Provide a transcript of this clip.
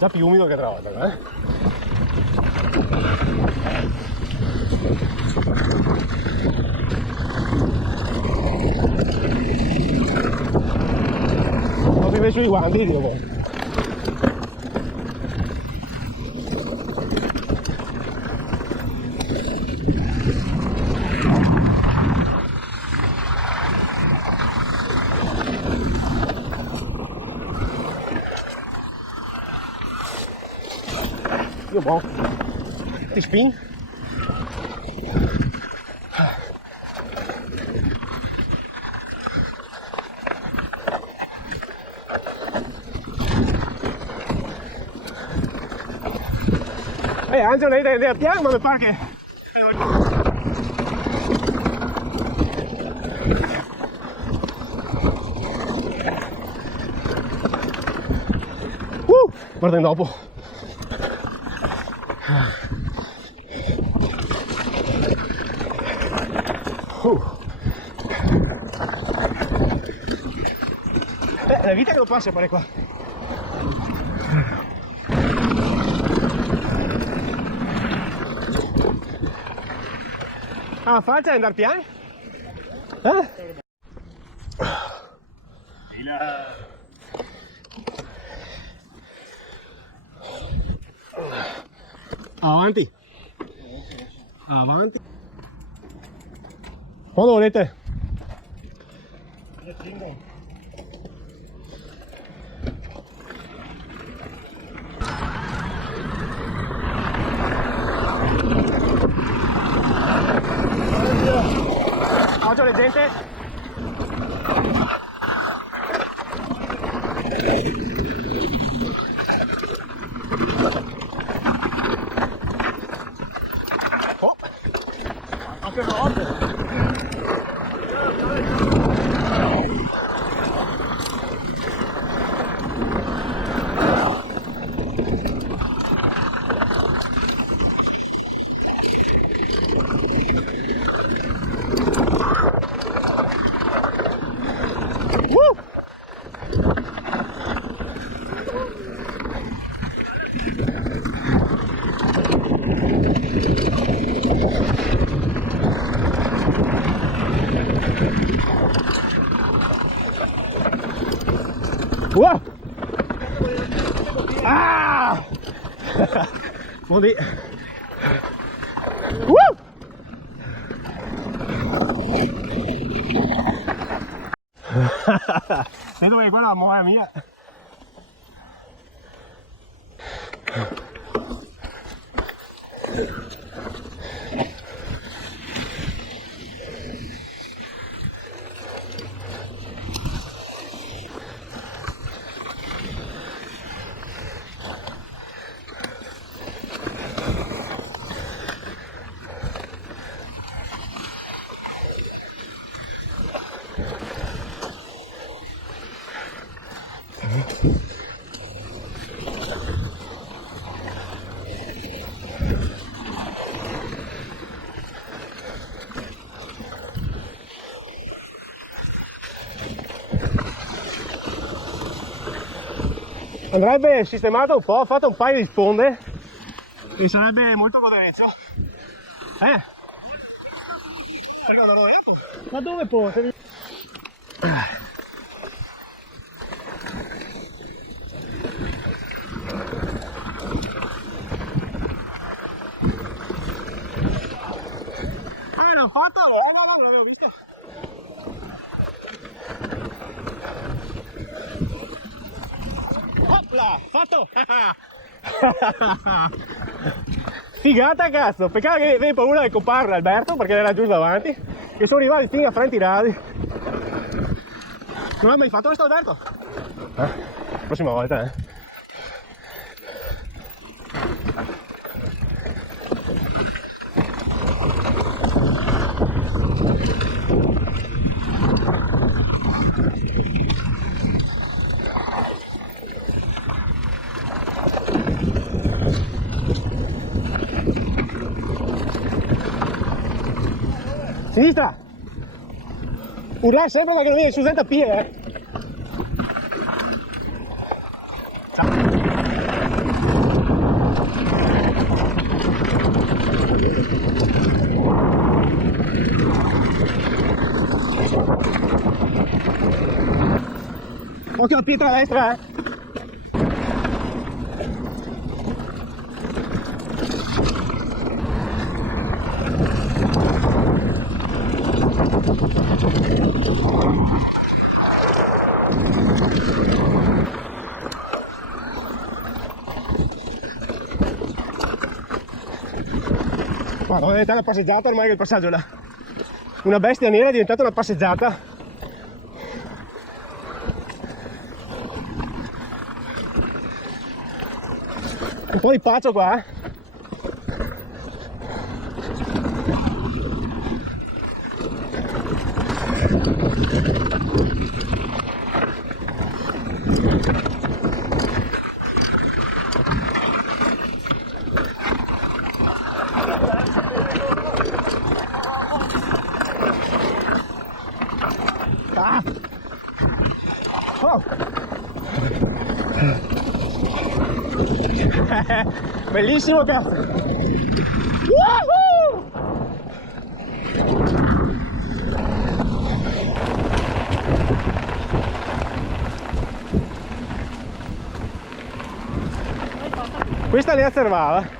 Già più umido che l'altra volta, eh? Ho messo i guanti, Dio buono. Dio buono. Ti spin? Angelo lei deve piano, ma mi pare che... Guarda in dopo. La vita che lo passa per qua. Ah, faccia andare piano? Avanti. Avanti. Quando volete. Oggi le gente. Oh, anche rotte. Wow! Ah! Buon Woo! Vedo che quella è mia. Andrebbe sistemato un po', fatto un paio di sponde e sarebbe molto godereccio. Ma dove può? Ah, l'ho fatto? No, non l'avevo visto. Opla, fatto! Figata cazzo, peccato che avevi paura di coparla Alberto perché era giù davanti e sono arrivati fino a franti radi. Non hai mai fatto questo Alberto? Prossima volta Sinistra! Urlare sempre perché non viene su Z piede, Ciao! Occhio alla pietra a destra, Guarda, è diventata una passeggiata ormai che il passaggio là. Una bestia nera è diventata una passeggiata. Un po' di pace qua, eh. Ah. Oh. Bellissimo cazzo. Woohoo! Questa lì a Cervava.